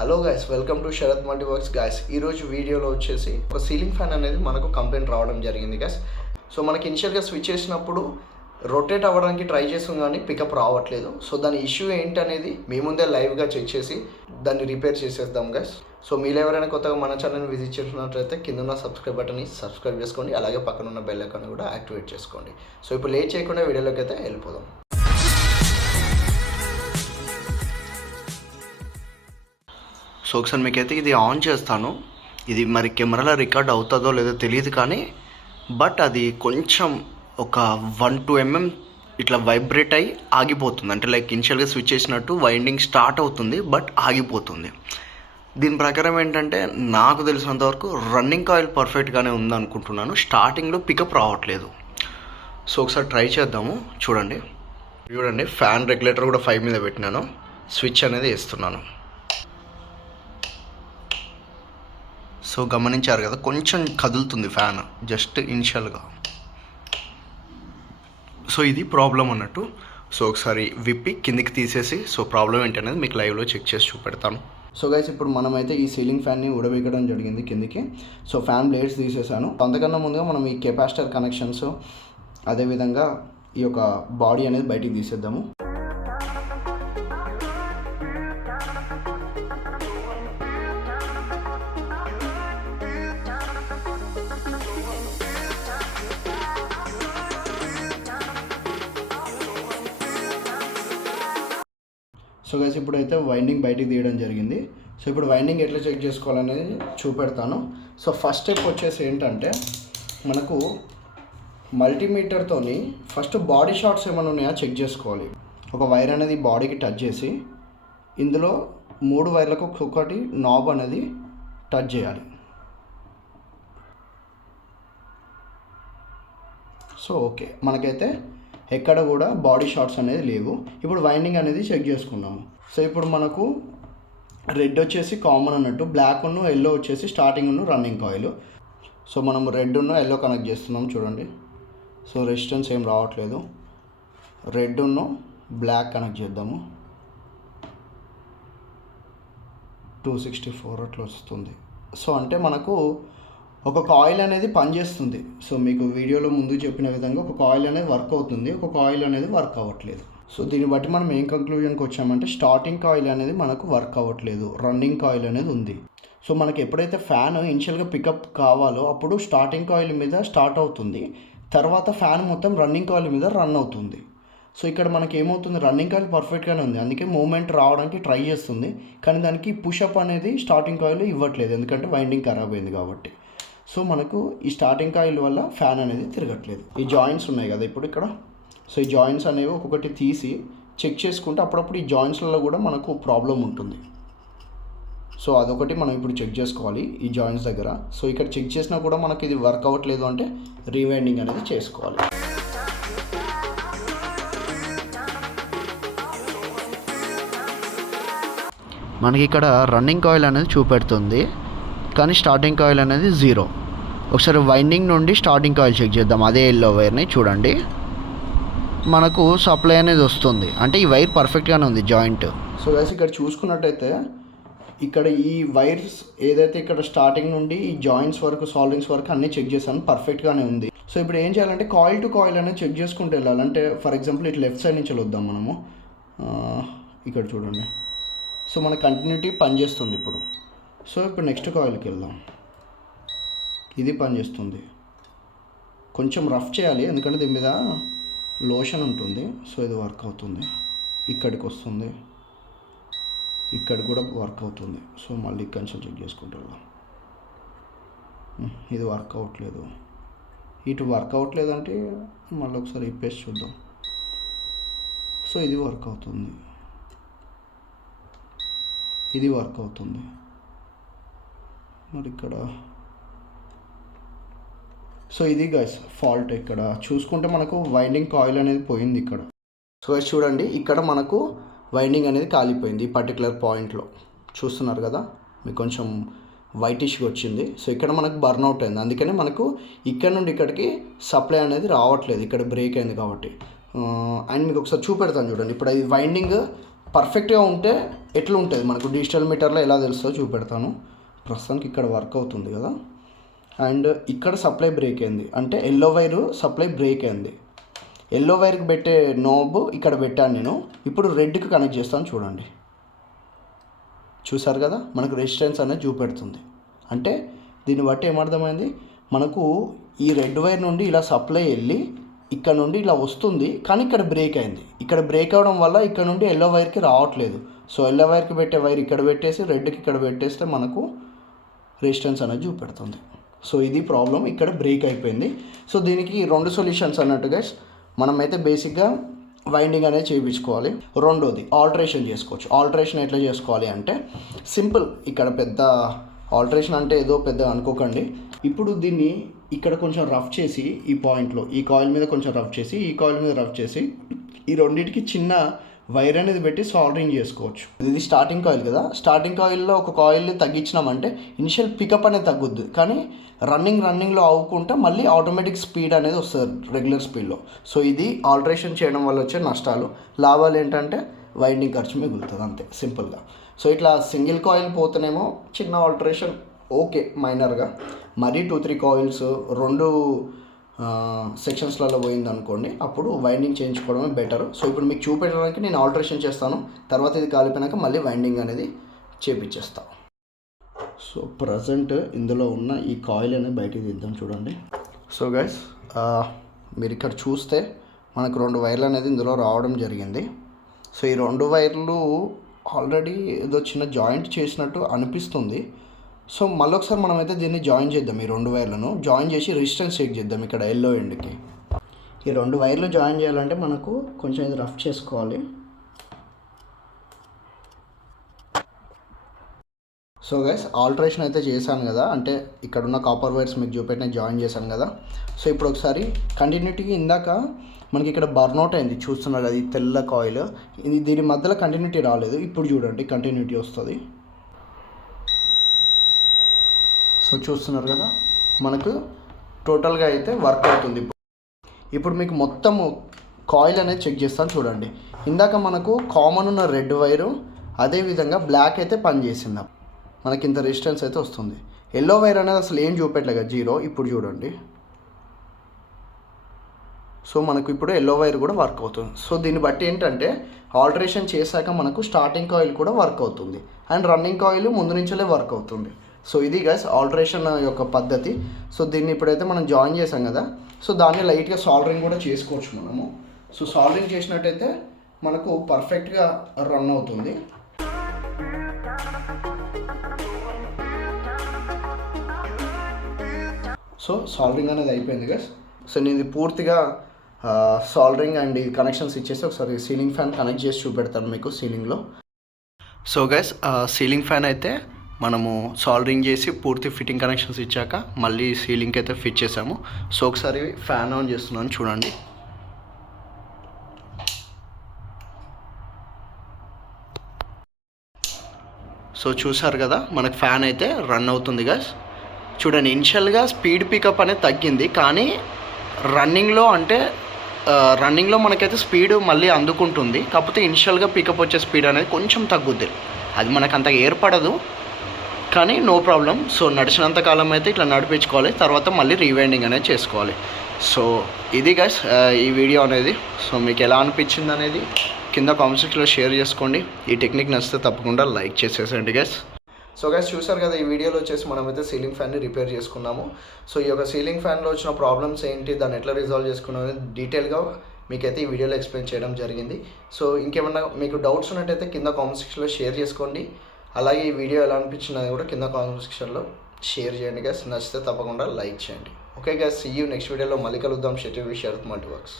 Hello guys welcome to Sharath Multi Works guys ఈరోజు వీడియోలో వచ్చేసి ఒక సీలింగ్ ఫ్యాన్ అనేది మనకు కంప్లైంట్ రావడం జరిగింది గైస్ సో మనకి ఇనిషియల్గా స్విచ్ చేసినప్పుడు రొటేట్ అవ్వడానికి ట్రై చేస్తుంది కానీ పికప్ రావట్లేదు. సో దాని ఇష్యూ ఏంటి అనేది మీ ముందే లైవ్గా చెక్ చేసి దాన్ని రిపేర్ చేసేద్దాం గైస్ సో మీరు ఎవరైనా కొత్తగా మన ఛానల్ని విజిట్ చేసినట్లయితే కింద ఉన్న సబ్స్క్రైబ్ బటన్ని సబ్స్క్రైబ్ చేసుకోండి. అలాగే పక్కన ఉన్న బెల్ ఐకాన్ కూడా యాక్టివేట్ చేసుకోండి. సో ఇప్పుడు లేట్ చేయకుండా వీడియోలోకి అయితే వెళ్ళిపోదాం. సో ఒకసారి మీకైతే ఇది ఆన్ చేస్తాను. ఇది మరి కెమెరాలో రికార్డ్ అవుతుందో లేదో తెలియదు కానీ బట్ అది కొంచెం ఒక వన్ టూ ఎంఎం ఇట్లా వైబ్రేట్ అయ్యి ఆగిపోతుంది. అంటే లైక్ ఇనిషియల్గా స్విచ్ చేసినట్టు వైండింగ్ స్టార్ట్ అవుతుంది బట్ ఆగిపోతుంది. దీని ప్రకారం ఏంటంటే నాకు తెలిసినంత వరకు రన్నింగ్ కాయిల్ పర్ఫెక్ట్గానే ఉందనుకుంటున్నాను. స్టార్టింగ్లో పికప్ రావట్లేదు. సో ఒకసారి ట్రై చేద్దాము. చూడండి. చూడండి ఫ్యాన్ రెగ్యులేటర్ కూడా ఫైవ్ మీద పెట్టినాను. స్విచ్ అనేది వేస్తున్నాను. సో గమనించారు కదా కొంచెం కదులుతుంది ఫ్యాన్ జస్ట్ ఇనిషియల్గా. సో ఇది ప్రాబ్లం అన్నట్టు. సో ఒకసారి విప్పి కిందికి తీసేసి సో ప్రాబ్లం ఏంటనేది మీకు లైవ్లో చెక్ చేసి చూపెడతాను. సో గైస్ ఇప్పుడు మనమైతే ఈ సీలింగ్ ఫ్యాన్ని ఉడబెక్కడం జరిగింది కిందికి. సో ఫ్యాన్ బ్లేడ్స్ తీసేసాను. అంతకన్నా ముందుగా మనం ఈ కెపాసిటర్ కనెక్షన్స్ అదేవిధంగా ఈ యొక్క బాడీ అనేది బయటికి తీసేద్దాము. సో గైస్ ఇప్పుడైతే వైండింగ్ బయటికి తీయడం జరిగింది. సో ఇప్పుడు వైండింగ్ ఎట్లా చెక్ చేసుకోవాలనేది చూపెడతాను. సో ఫస్ట్ స్టెప్ వచ్చేసి ఏంటంటే మనకు మల్టీమీటర్తోని ఫస్ట్ బాడీ షార్ట్స్ ఏమైనా ఉన్నాయా చెక్ చేసుకోవాలి. ఒక వైర్ అనేది బాడీకి టచ్ చేసి ఇందులో మూడు వైర్లకు ఒక్కొక్కటి నాబ్ అనేది టచ్ చేయాలి. సో ఓకే మనకైతే ఎక్కడ కూడా బాడీ షార్ట్స్ అనేది లేవు. ఇప్పుడు వైండింగ్ అనేది చెక్ చేసుకున్నాము సో ఇప్పుడు మనకు రెడ్ వచ్చేసి కామన్ అన్నట్టు బ్లాక్ ఉన్న ఎల్లో వచ్చేసి స్టార్టింగ్ ఉన్న రన్నింగ్ కాయిల్ సో మనం రెడ్ ఉన్న ఎల్లో కనెక్ట్ చేస్తున్నాం చూడండి. సో రెసిస్టెన్స్ ఏం రావట్లేదు. రెడ్ ఉన్న బ్లాక్ కనెక్ట్ చేద్దాము. టూ సిక్స్టీ ఫోర్ అట్లా వస్తుంది. సో అంటే మనకు ఒక కాయిల్ అనేది పనిచేస్తుంది. సో మీకు వీడియోలో ముందు చెప్పిన విధంగా ఒక కాయిల్ అనేది వర్క్ అవుతుంది. ఒక కాయిల్ అనేది వర్క్ అవ్వట్లేదు. సో దీన్ని బట్టి మనం ఏం కంక్లూజన్కి వచ్చామంటే స్టార్టింగ్ కాయిల్ అనేది మనకు వర్క్ అవ్వట్లేదు. రన్నింగ్ కాయిల్ అనేది ఉంది. సో మనకి ఎప్పుడైతే ఫ్యాన్ ఇనిషియల్గా పికప్ కావాలో అప్పుడు స్టార్టింగ్ కాయిల్ మీద స్టార్ట్ అవుతుంది. తర్వాత ఫ్యాన్ మొత్తం రన్నింగ్ కాయిల్ మీద రన్ అవుతుంది. సో ఇక్కడ మనకి ఏమవుతుంది? రన్నింగ్ కాయిల్ పర్ఫెక్ట్గానే ఉంది. అందుకే మూమెంట్ రావడానికి ట్రై చేస్తుంది. కానీ దానికి పుషప్ అనేది స్టార్టింగ్ కాయిల్ ఇవ్వట్లేదు. ఎందుకంటే వైండింగ్ ఖరాబ్ అయింది కాబట్టి. సో మనకు ఈ స్టార్టింగ్ కాయిల్ వల్ల ఫ్యాన్ అనేది తిరగట్లేదు. ఈ జాయింట్స్ ఉన్నాయి కదా ఇప్పుడు ఇక్కడ. సో ఈ జాయింట్స్ అనేవి ఒక్కొక్కటి తీసి చెక్ చేసుకుంటే అప్పుడప్పుడు ఈ జాయింట్స్లలో కూడా మనకు ప్రాబ్లం ఉంటుంది. సో అదొకటి మనం ఇప్పుడు చెక్ చేసుకోవాలి ఈ జాయింట్స్ దగ్గర. సో ఇక్కడ చెక్ చేసినా కూడా మనకి ఇది వర్క్ అవ్వట్లేదు అంటే రీవైండింగ్ అనేది చేసుకోవాలి. మనకి ఇక్కడ రన్నింగ్ కాయిల్ అనేది చూపెడుతుంది. కానీ స్టార్టింగ్ కాయిల్ అనేది జీరో ఒకసారి వైండింగ్ నుండి స్టార్టింగ్ కాయిల్ చెక్ చేద్దాం. అదే ఎల్లో వైర్ని చూడండి. మనకు సప్లై అనేది వస్తుంది. అంటే ఈ వైర్ పర్ఫెక్ట్గానే ఉంది జాయింట్ సో గైస్ ఇక్కడ చూసుకున్నట్టయితే ఇక్కడ ఈ వైర్స్ ఏదైతే ఇక్కడ స్టార్టింగ్ నుండి ఈ జాయింట్స్ వరకు సాల్వింగ్స్ వరకు అన్నీ చెక్ చేశాను పర్ఫెక్ట్గానే ఉంది. సో ఇప్పుడు ఏం చేయాలంటే కాయిల్ టు కాయిల్ అనేది చెక్ చేసుకుంటూ వెళ్ళాలి. అంటే ఫర్ ఎగ్జాంపుల్ ఇట్లా లెఫ్ట్ సైడ్ నుంచి వద్దాం మనము. ఇక్కడ చూడండి. సో మన కంటిన్యూటీ పనిచేస్తుంది ఇప్పుడు. సో ఇప్పుడు నెక్స్ట్ కాయిల్కి వెళ్దాం. ఇది పనిచేస్తుంది కొంచెం రఫ్ చేయాలి ఎందుకంటే దీని మీద లోషన్ ఉంటుంది సో ఇది వర్క్ అవుతుంది. ఇక్కడికి వస్తుంది. ఇక్కడ కూడా వర్క్ అవుతుంది. సో మళ్ళీ కొంచెం చెక్ చేసుకుంటారు ఇది వర్క్ అవ్వట్లేదు. ఇటు వర్క్ అవ్వట్లేదు అంటే మళ్ళీ ఒకసారి ఇప్పేసి చూద్దాం. సో ఇది వర్క్ అవుతుంది. ఇది వర్క్ అవుతుంది. మరి ఇక్కడ సో ఇది గైస్ ఫాల్ట్ ఇక్కడ. చూసుకుంటే మనకు వైండింగ్ కాయిల్ అనేది పోయింది ఇక్కడ. సో చూడండి ఇక్కడ మనకు వైండింగ్ అనేది కాలిపోయింది ఈ పర్టికులర్ పాయింట్లో చూస్తున్నారు కదా? మీకు కొంచెం వైటిష్గా వచ్చింది. సో ఇక్కడ మనకు బర్న్అవుట్ అయింది. అందుకనే మనకు ఇక్కడ నుండి ఇక్కడికి సప్లై అనేది రావట్లేదు. ఇక్కడ బ్రేక్ అయింది కాబట్టి. Uh, అండ్ మీకు ఒకసారి చూపెడతాను చూడండి. ఇప్పుడు అది వైండింగ్ పర్ఫెక్ట్గా ఉంటే ఎట్లా ఉంటుంది మనకు డిజిటల్ మీటర్లో ఎలా తెలుస్తుందో చూపెడతాను. ప్రస్తుతానికి ఇక్కడ వర్క్ అవుతుంది కదా? అండ్ ఇక్కడ సప్లై బ్రేక్ అయింది. అంటే ఎల్లో వైరు సప్లై బ్రేక్ అయింది. ఎల్లో వైర్కి పెట్టే నోబ్ ఇక్కడ పెట్టాను నేను. ఇప్పుడు రెడ్కి కనెక్ట్ చేస్తాను చూడండి. చూసారు కదా? మనకు రెసిస్టెన్స్ అనేది చూపెడుతుంది. అంటే దీన్ని బట్టి ఏమర్థమైంది? మనకు ఈ రెడ్ వైర్ నుండి ఇలా సప్లై వెళ్ళి ఇక్కడ నుండి ఇలా వస్తుంది కానీ ఇక్కడ బ్రేక్ అయింది. ఇక్కడ బ్రేక్ అవడం వల్ల ఇక్కడ నుండి ఎల్లో వైర్కి రావట్లేదు. సో ఎల్లో వైర్కి పెట్టే వైర్ ఇక్కడ పెట్టేసి రెడ్కి ఇక్కడ పెట్టేస్తే మనకు రెసిస్టెన్స్ అనేది చూపెడుతుంది. సో ఇది ప్రాబ్లం ఇక్కడ బ్రేక్ అయిపోయింది. సో దీనికి రెండు సొల్యూషన్స్ అన్నట్టుగా మనమైతే బేసిక్గా వైండింగ్ అనేది చేయించుకోవాలి. రెండోది ఆల్టరేషన్ చేసుకోవచ్చు. ఆల్టరేషన్ ఎట్లా చేసుకోవాలి అంటే సింపుల్ ఇక్కడ పెద్ద ఆల్టరేషన్ అంటే ఏదో పెద్ద అనుకోకండి. ఇప్పుడు దీన్ని ఇక్కడ కొంచెం రఫ్ చేసి ఈ పాయింట్లో ఈ కాయిల్ మీద కొంచెం రఫ్ చేసి ఈ కాయిల్ మీద రఫ్ చేసి ఈ రెండింటికి చిన్న వైర్ అనేది పెట్టి సాల్డరింగ్ చేసుకోవచ్చు. ఇది స్టార్టింగ్ కాయిల్ కదా. స్టార్టింగ్ కాయిల్లో ఒక కాయిల్ని తగ్గించినామంటే ఇనిషియల్ పికప్ అనేది తగ్గుద్ది. కానీ రన్నింగ్ రన్నింగ్లో ఆవుకుంటే మళ్ళీ ఆటోమేటిక్ స్పీడ్ అనేది వస్తుంది రెగ్యులర్ స్పీడ్లో సో ఇది ఆల్టరేషన్ చేయడం వల్ల వచ్చే నష్టాలు. లాభాలు ఏంటంటే వైండింగ్ ఖర్చు మిగులుతుంది అంతే సింపుల్గా సో ఇట్లా సింగిల్ కాయిల్ పోతేనేమో చిన్న ఆల్టరేషన్ ఓకే మైనర్గా మరీ టూ త్రీ కాయిల్స్ రెండు సెక్షన్స్లలో పోయింది అనుకోండి అప్పుడు వైండింగ్ చేయించుకోవడమే బెటర్ సో ఇప్పుడు మీకు చూపెట్టడానికి నేను ఆల్టరేషన్ చేస్తాను. తర్వాత ఇది కాలిపోయినాక మళ్ళీ వైండింగ్ అనేది చేపించేస్తాను సో ప్రజెంట్ ఇందులో ఉన్న ఈ కాయిల్ అనేది బయటికి తీద్దాం చూడండి. సో గైస్ మీరు ఇక్కడ చూస్తే మనకు రెండు వైర్లు అనేది ఇందులో రావడం జరిగింది. సో ఈ రెండు వైర్లు ఆల్రెడీ ఏదో చిన్న జాయింట్ చేసినట్టు అనిపిస్తుంది. సో మళ్ళొకసారి మనమైతే దీన్ని జాయిన్ చేద్దాం ఈ రెండు వైర్లను. జాయిన్ చేసి రెసిస్టెన్స్ చెక్ చేద్దాం ఇక్కడ ఎల్లో ఎండ్కి. ఈ రెండు వైర్లు జాయిన్ చేయాలంటే మనకు కొంచెం ఇది రఫ్ చేసుకోవాలి. సో గైస్ ఆల్టరేషన్ అయితే చేశాను కదా అంటే ఇక్కడ ఉన్న కాపర్ వైర్స్ మీకు చూపెట్టిన జాయిన్ చేశాను కదా. సో ఇప్పుడు ఒకసారి కంటిన్యూటీకి ఇందాక మనకి ఇక్కడ బర్నౌట్ అయింది చూస్తున్నారు అది తెల్ల కాయిల్. ఇది దీని మధ్యలో కంటిన్యూటీ రాలేదు ఇప్పుడు చూడండి కంటిన్యూటీ వస్తుంది. సో చూస్తున్నారు కదా మనకు టోటల్గా అయితే వర్క్ అవుతుంది. ఇప్పుడు మీకు మొత్తం కాయిల్ అనేది చెక్ చేస్తాను చూడండి. ఇందాక మనకు కామన్ ఉన్న రెడ్ వైరు అదేవిధంగా బ్లాక్ అయితే పనిచేసింది. మనకి ఇంత రెసిస్టెన్స్ అయితే వస్తుంది. ఎల్లో వైర్ అనేది అసలు ఏం చూపెట్టలేదు జీరో ఇప్పుడు చూడండి. సో మనకు ఇప్పుడు ఎల్లో వైర్ కూడా వర్క్ అవుతుంది. సో దీన్ని బట్టి ఏంటంటే ఆల్టరేషన్ చేశాక మనకు స్టార్టింగ్ కాయిల్ కూడా వర్క్ అవుతుంది. అండ్ రన్నింగ్ కాయిల్ ముందు నుంచే వర్క్ అవుతుంది. సో ఇది గైస్ ఆల్టరేషన్ యొక్క పద్ధతి. సో దీన్ని ఇప్పుడైతే మనం జాయిన్ చేసాం కదా. సో దాన్ని లైట్గా సాల్డరింగ్ కూడా చేసుకోవచ్చు మనము. సో సాల్డరింగ్ చేసినట్టయితే మనకు పర్ఫెక్ట్గా రన్ అవుతుంది. సో సాల్డరింగ్ అనేది అయిపోయింది గైస్ సో నేను ఇది పూర్తిగా సాల్డరింగ్ అండ్ ఈ కనెక్షన్స్ ఇచ్చేసి ఒకసారి సీలింగ్ ఫ్యాన్ కనెక్ట్ చేసి చూపెడతాను మీకు సీలింగ్లో సో గైస్ సీలింగ్ ఫ్యాన్ అయితే మనము సాల్డరింగ్ చేసి పూర్తి ఫిట్టింగ్ కనెక్షన్స్ ఇచ్చాక మళ్ళీ సీలింగ్కి అయితే ఫిట్ చేసాము. సో ఒకసారి ఫ్యాన్ ఆన్ చేస్తున్నాను చూడండి. సో చూసారు కదా మనకు ఫ్యాన్ అయితే రన్ అవుతుంది గా చూడండి ఇనిషియల్గా స్పీడ్ పికప్ అనేది తగ్గింది కానీ రన్నింగ్లో అంటే రన్నింగ్లో మనకైతే స్పీడ్ మళ్ళీ అందుకుంటుంది. కాకపోతే ఇనిషియల్గా పికప్ వచ్చే స్పీడ్ అనేది కొంచెం తగ్గుద్ది. అది మనకు అంతగా ఏర్పడదు. కానీ నో ప్రాబ్లం. సో నడిచినంత కాలం అయితే ఇట్లా నడిపించుకోవాలి. తర్వాత మళ్ళీ రీవైండింగ్ అనేది చేసుకోవాలి. సో ఇది గైస్ ఈ వీడియో అనేది. సో మీకు ఎలా అనిపించింది అనేది కింద కామెంట్స్లో షేర్ చేసుకోండి. ఈ టెక్నిక్ నచ్చితే తప్పకుండా లైక్ చేసేసండి గైస్ సో గైస్ చూసారు కదా ఈ వీడియోలో వచ్చేసి మనమైతే సీలింగ్ ఫ్యాన్ని రిపేర్ చేసుకున్నాము. సో ఈ యొక్క సీలింగ్ ఫ్యాన్లో వచ్చిన ప్రాబ్లమ్స్ ఏంటి దాన్ని ఎట్లా రిజాల్వ్ చేసుకున్నాం డీటెయిల్గా మీకైతే ఈ వీడియోలో ఎక్స్ప్లెయిన్ చేయడం జరిగింది. సో ఇంకేమన్నా మీకు డౌట్స్ ఉన్నట్టయితే కింద కామెంట్ సెక్షన్లో షేర్ చేసుకోండి. అలాగే ఈ వీడియో ఎలా అనిపించినది కూడా కింద కామెంట్ సెక్షన్లో షేర్ చేయండి గ్యాస్ నచ్చితే తప్పకుండా లైక్ చేయండి. Okay guys see you next వీడియోలో మళ్ళీ కలుద్దాం. షెట్యూ షేర్ మల్టీ వర్క్స్